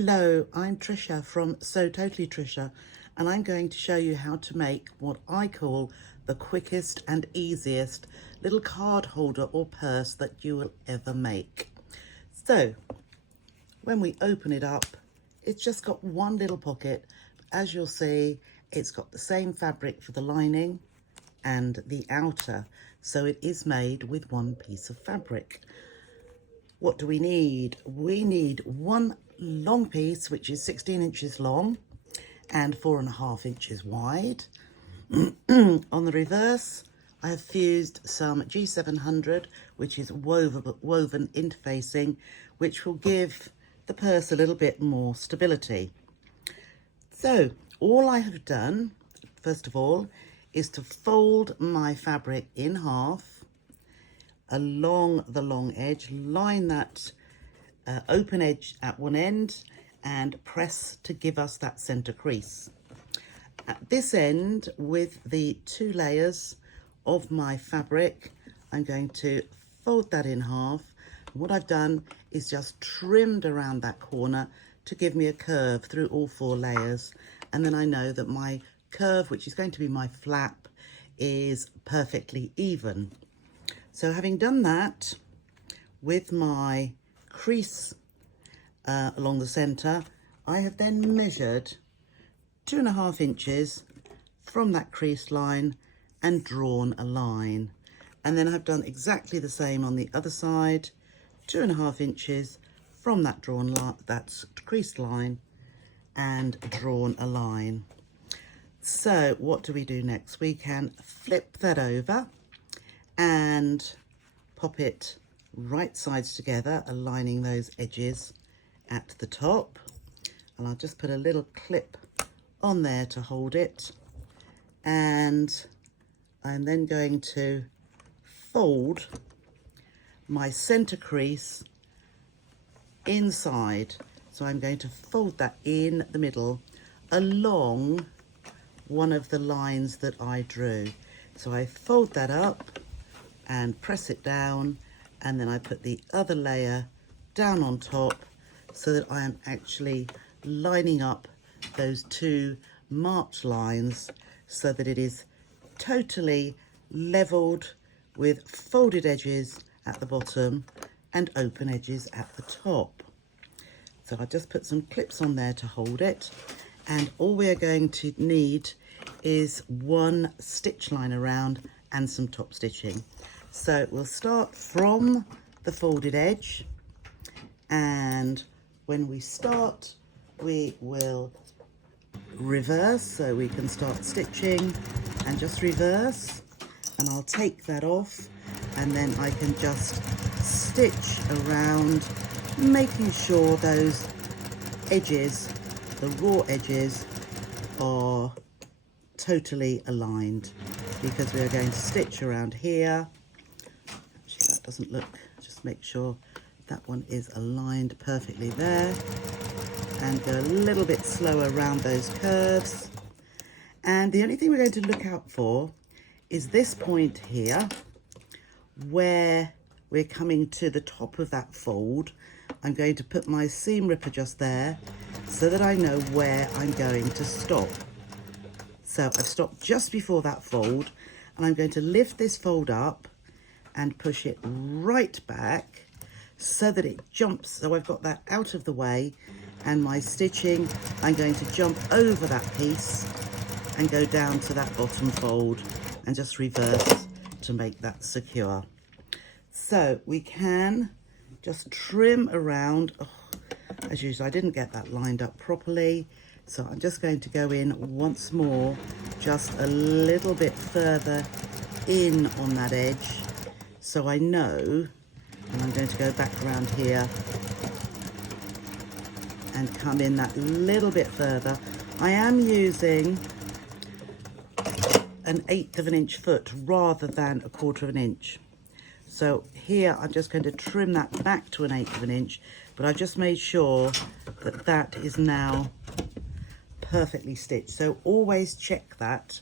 Hello, I'm Trisha from So Totally Trisha, and I'm going to show you how to make what I call the quickest and easiest little card holder or purse that you will ever make. So when we open it up, it's just got one little pocket. As you'll see, it's got the same fabric for the lining and the outer, so it is made with one piece of fabric. What do we need? We need one long piece, which is 16 inches long and 4.5 inches wide. On the reverse, I have fused some G700, which is woven interfacing, which will give the purse a little bit more stability. So all I have done, first of all, is to fold my fabric in half along the long edge, line that open edge at one end and press to give us that center crease. At this end, with the 2 layers of my fabric, I'm going to fold that in half. And what I've done is just trimmed around that corner to give me a curve through all 4 layers. And then I know that my curve, which is going to be my flap, is perfectly even. So having done that, with my crease along the center, I have then measured 2.5 inches from that crease line and drawn a line. And then I've done exactly the same on the other side, 2.5 inches from that creased line and drawn a line. So what do we do next? We can flip that over and pop it right sides together, aligning those edges at the top. And I'll just put a little clip on there to hold it. And I'm then going to fold my center crease inside. So I'm going to fold that in the middle along one of the lines that I drew. So I fold that up and press it down, and then I put the other layer down on top so that I am actually lining up those 2 marked lines so that it is totally leveled with folded edges at the bottom and open edges at the top. So I just put some clips on there to hold it, and all we are going to need is 1 stitch line around and some top stitching. So we'll start from the folded edge, and when we start, we will reverse, so we can start stitching and just reverse, and I'll take that off, and then I can just stitch around, making sure those edges, the raw edges, are totally aligned, because we are going to stitch around here. Actually, that doesn't look, just make sure that one is aligned perfectly there, and go a little bit slower around those curves. And the only thing we're going to look out for is this point here, where we're coming to the top of that fold. I'm going to put my seam ripper just there so that I know where I'm going to stop. So I've stopped just before that fold, and I'm going to lift this fold up and push it right back so that it jumps. So I've got that out of the way, and my stitching, I'm going to jump over that piece and go down to that bottom fold and just reverse to make that secure. So we can just trim around. Oh, as usual, I didn't get that lined up properly, so I'm just going to go in once more, just a little bit further in on that edge, so I know. And I'm going to go back around here and come in that little bit further. I am using an 1/8 of an inch foot rather than a 1/4 of an inch. So here I'm just going to trim that back to an 1/8 of an inch, but I've just made sure that that is now perfectly stitched. So always check that.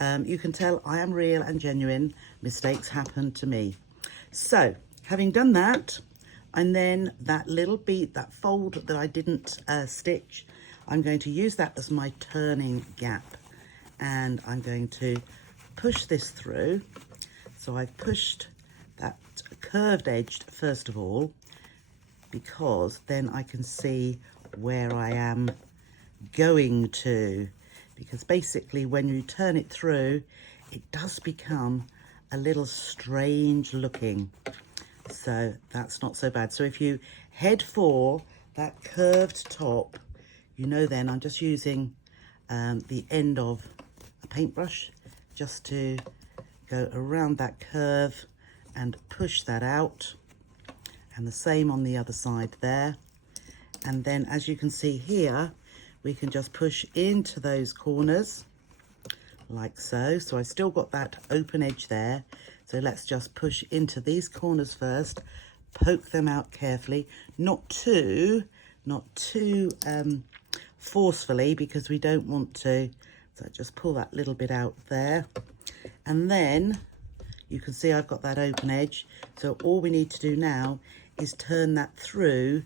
You can tell I am real and genuine. Mistakes happen to me. So having done that, And then that little bead, that fold that I didn't stitch, I'm going to use that as my turning gap. And I'm going to push this through. So I've pushed that curved edge first of all, because then I can see where I am going to. Because basically when you turn it through, it does become a little strange looking. So that's not so bad. So if you head for that curved top, you know, then I'm just using the end of a paintbrush just to go around that curve and push that out. And the same on the other side there. And then as you can see here, we can just push into those corners like so. So I've still got that open edge there. So let's just push into these corners first, poke them out carefully, not too forcefully, because we don't want to. So just pull that little bit out there. And then you can see I've got that open edge. So all we need to do now is turn that through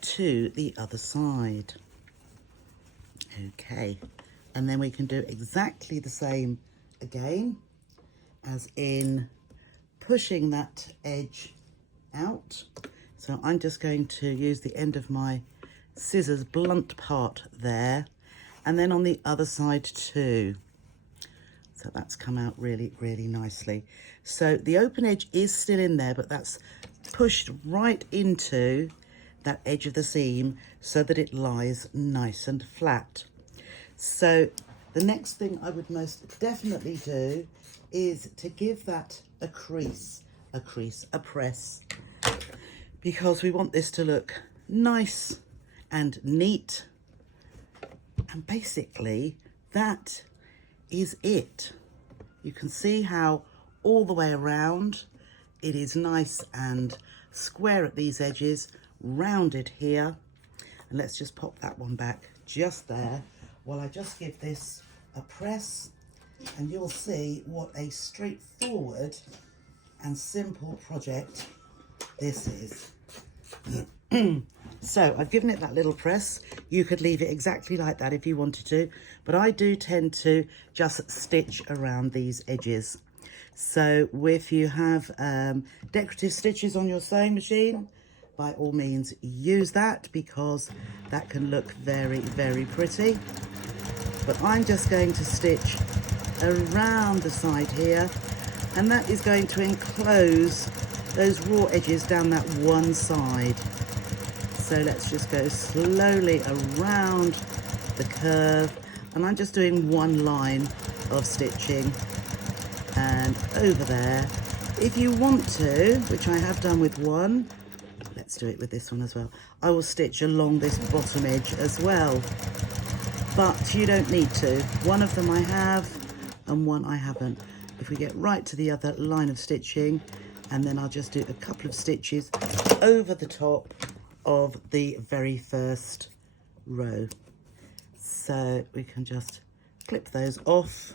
to the other side. Okay, and then we can do exactly the same again, as in pushing that edge out. So I'm just going to use the end of my scissors blunt part there, and then on the other side too. So that's come out really, really nicely. So the open edge is still in there, but that's pushed right into that edge of the seam so that it lies nice and flat. So the next thing I would most definitely do is to give that a press, because we want this to look nice and neat. And basically that is it. You can see how all the way around it is nice and square at these edges, rounded here. And let's just pop that one back just there while I just give this a press, and you'll see what a straightforward and simple project this is. So I've given it that little press. You could leave it exactly like that if you wanted to, but I do tend to just stitch around these edges. So if you have decorative stitches on your sewing machine, by all means use that, because that can look very, very pretty. But I'm just going to stitch around the side here, and that is going to enclose those raw edges down that one side. So let's just go slowly around the curve, and I'm just doing one line of stitching and over there. If you want to, which I have done with one, let's do it with this one as well, I will stitch along this bottom edge as well, but you don't need to. One of them I have and one I haven't. If we get right to the other line of stitching, and then I'll just do a couple of stitches over the top of the very first row. So we can just clip those off,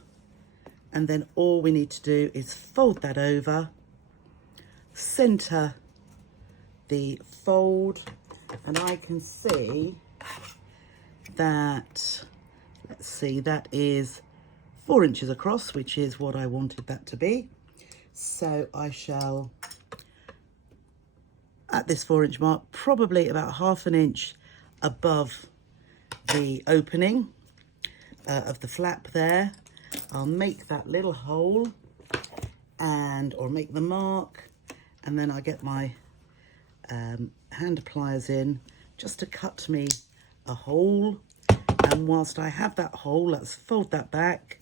and then all we need to do is fold that over, center the fold, and I can see that, let's see, that is 4 inches across, which is what I wanted that to be. So I shall, at this 4-inch mark, probably about ½ an inch above the opening of the flap there, I'll make that little hole, or make the mark, and then I get my hand pliers in just to cut me a hole. And whilst I have that hole, let's fold that back,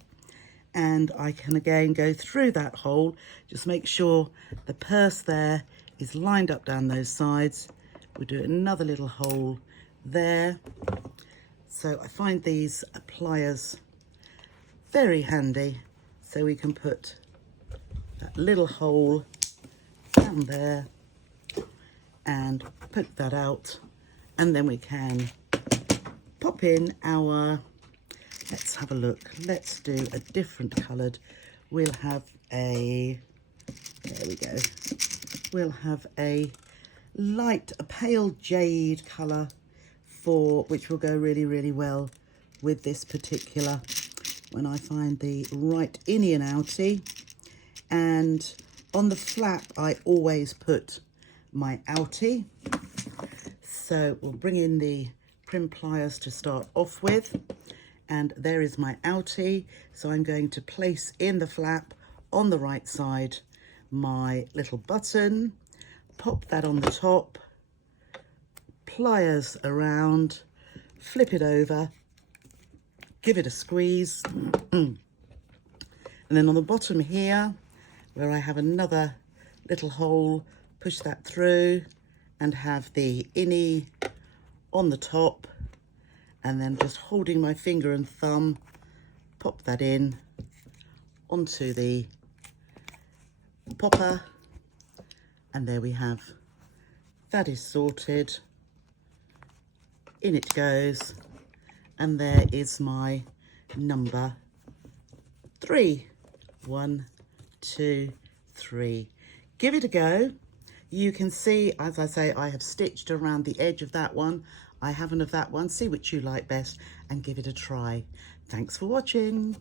and I can again go through that hole. Just make sure the purse there is lined up down those sides. We'll do another little hole there. So I find these pliers very handy, so we can put that little hole down there and poke that out, and then we can pop in our, let's have a look, let's do a different coloured, we'll have a, there we go, we'll have a light, a pale jade colour which will go really, really well with this particular, when I find the right innie and outie. And on the flap, I always put my outie. So we'll bring in the prim pliers to start off with. And there is my outie. So I'm going to place in the flap on the right side my little button, pop that on the top, pliers around, flip it over, give it a squeeze. And then on the bottom here, where I have another little hole, push that through and have the innie on the top, and then just holding my finger and thumb, pop that in onto the popper, and there we have, that is sorted. In it goes, and there is my number 3. 1, 2, 3. Give it a go. You can see, as I say, I have stitched around the edge of that one. I haven't of that one. See which you like best and give it a try. Thanks for watching.